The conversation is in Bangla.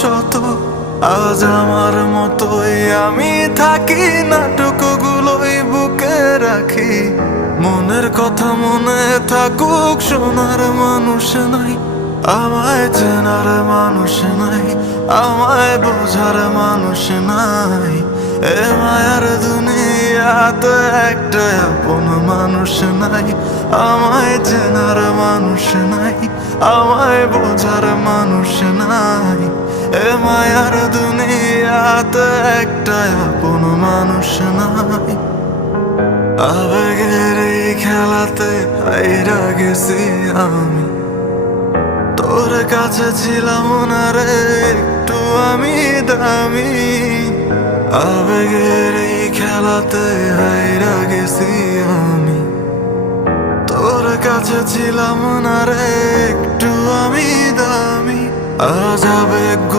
শত, আজ আমার মতোই আমি থাকি, নাটকগুলোই বুকে রাখি। মনের কথা মনে থাকুক, শোনার মানুষ নাই, আমায় চেনার মানুষ নাই, আমায় বোঝার মানুষ নাই। এ মায়ার দুনিয়াতে একটা আপন মানুষ নাই, আমায় চেনার মানুষ নাই, আমায় বোঝার মানুষ নাই। এ মায়ার দুনিয়াতে একটা আপন মানুষ নাই। আবেগের এই খেলাতে হাইরা গেছি আমি, তোর কাছে ছিলাম না রে একটু আমি দামি। আবেগের এই খেলাতে হাইরা গেছি আমি, তোর কাছে ছিলাম না রে একটু আমি দামি। আজ আবেগ